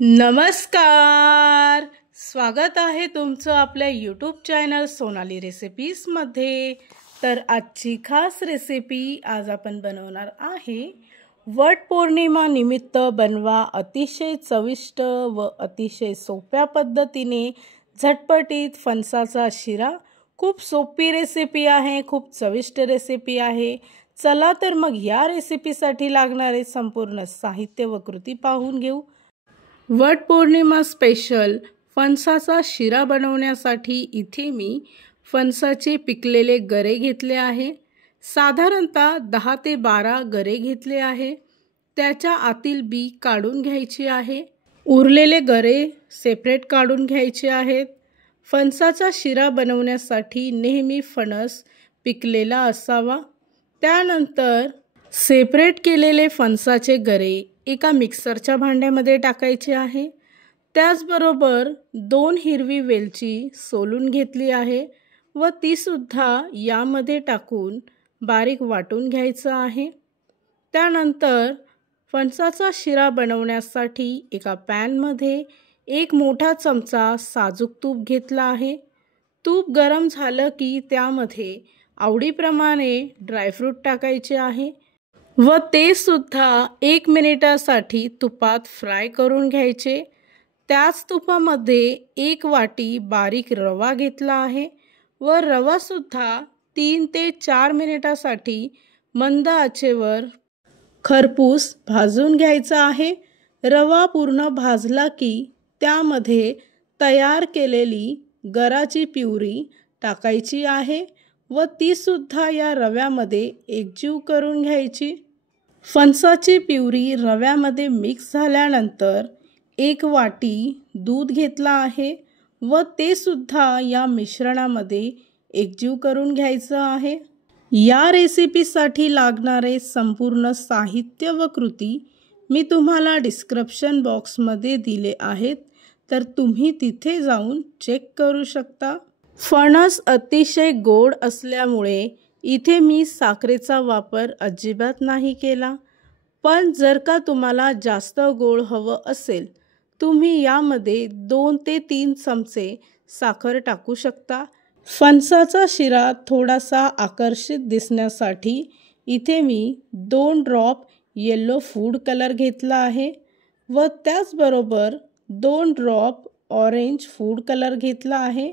नमस्कार, स्वागत आहे तुमचं आपल्या यूट्यूब चॅनल सोनाली रेसिपीजमध्ये। तर आजची खास रेसिपी आज आपण बनवणार आहे वटपौर्णिमा निमित्त बनवा अतिशय चविष्ट व अतिशय सोप्या पद्धतीने झटपटीत फणसाचा शिरा। खूप सोपी रेसिपी आहे, खूप चविष्ट रेसिपी आहे। चला तर मग या रेसिपीसाठी लागणारे संपूर्ण साहित्य व कृती पाहून घेऊ। वटपौर्णिमा स्पेशल फणसाचा शिरा बनवण्यासाठी इथे मी फणसाचे पिकलेले गरे घेतले आहे। साधारणतः 10 ते 12 गरे घेतले आहे। त्याच्या आतील बी काढून घ्यायची आहे। उरलेले गरे सेपरेट काढून घ्यायचे आहेत। फणसाचा शिरा बनवण्यासाठी नेहमी फणस पिकलेला असावा। त्यानंतर सेपरेट केलेले फणसाचे गरे एका मिक्सरच्या भांड्यामध्ये टाकायचे आहे। त्याचबरोबर 2 हिरवी वेलची सोलून घेतली आहे व ती सुद्धा यामध्ये टाकून बारीक वाटून घ्यायचं आहे। त्यानंतर फणसाचा शिरा बनवण्यासाठी एका पॅनमध्ये 1 मोठा चमचा साजूक तूप घेतला आहे। तूप गरम झालं की त्यामध्ये आवडीप्रमाणे ड्रायफ्रूट टाकायचे आहे व ते सुद्धा 1 मिनिटासाठी तुपात फ्राय करून घ्यायचे। त्याच तुपामध्ये 1 वाटी बारीक रवा घेतला आहे व रवा सुद्धा 3 ते 4 मिनिटासाठी मंद आचेवर खरपूस भाजून घ्यायचा आहे। रवा पूर्ण भाजला की त्यामध्ये तयार केलेली गराची प्युरी टाकायची आहे व ती सुद्धा या रव्यामध्ये एकजीव करून घ्यायची। फणसाची प्युरी रव्यामध्ये मिक्स झाल्यानंतर 1 वाटी दूध घेतला आहे व ते सुद्धा या मिश्रणामध्ये एकजीव करून घ्यायचं आहे। या रेसिपीसाठी लागणारे संपूर्ण साहित्य व कृती मी तुम्हाला डिस्क्रिप्शन बॉक्समध्ये दिले आहेत, तर तुम्ही तिथे जाऊन चेक करू शकता। फणस अतिशय गोड असल्यामुळे इथे मी साखरेचा वापर अजिबात नाही केला, पण जर का तुम्हाला जास्त गोड हवं असेल तुम्ही यामध्ये 2 ते 3 चमचे साखर टाकू शकता। फणसाचा शिरा थोडासा आकर्षित दिसण्यासाठी इथे मी 2 ड्रॉप येलो फूड कलर घेतला आहे व त्याचबरोबर 2 ड्रॉप ऑरेंज फूड कलर घेतला आहे।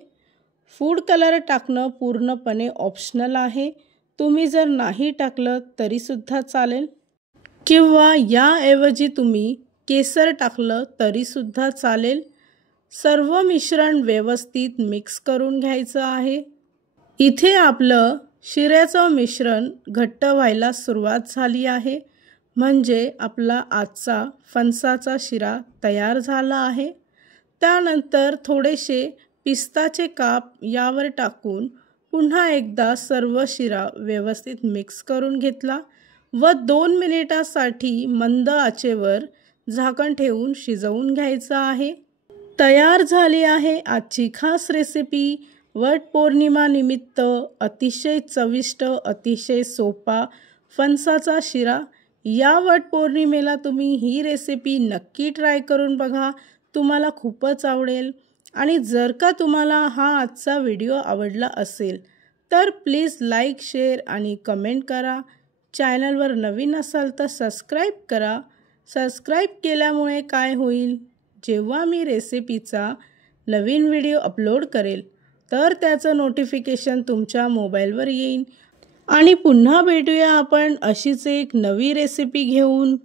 फूड कलर टाकणं पूर्णपणे ऑप्शनल आहे, तुम्ही जर नाही टाकलं तरीसुद्धा चालेल किंवा याऐवजी तुम्ही केसर टाकलं तरीसुद्धा चालेल। सर्व मिश्रण व्यवस्थित मिक्स करून घ्यायचं आहे। इथे आपलं शिऱ्याचं मिश्रण घट्ट व्हायला सुरुवात झाली आहे, म्हणजे आपला आजचा फणसाचा शिरा तयार झाला आहे। त्यानंतर थोडेसे पिस्ताचे काप यावर टाकून पुन्हा एकदा सर्व शिरा व्यवस्थित मिक्स करून घेतला व 2 मिनिटासाठी मंद आचेवर झाकण ठेवून शिजवून घ्यायचं आहे। तयार झाली आहे आजची खास रेसिपी वटपौर्णिमा निमित्त अतिशय चविष्ट अतिशय सोपा फणसाचा शिरा। या वटपौर्णिमेला तुम्ही ही रेसिपी नक्की ट्राय करून बघा, तुम्हाला खूपच आवडेल। आणि जर का तुम्हाला हा आजचा व्हिडिओ आवडला असेल तर प्लीज लाईक, शेअर आणि कमेंट करा। चॅनलवर नवीन असाल तर सबस्क्राईब करा। सबस्क्राईब केल्यामुळे काय होईल, जेव्हा मी रेसिपीचा नवीन व्हिडिओ अपलोड करेल तर त्याचं नोटिफिकेशन तुमच्या मोबाईलवर येईल। आणि पुन्हा भेटूया आपण अशीच एक नवी रेसिपी घेऊन।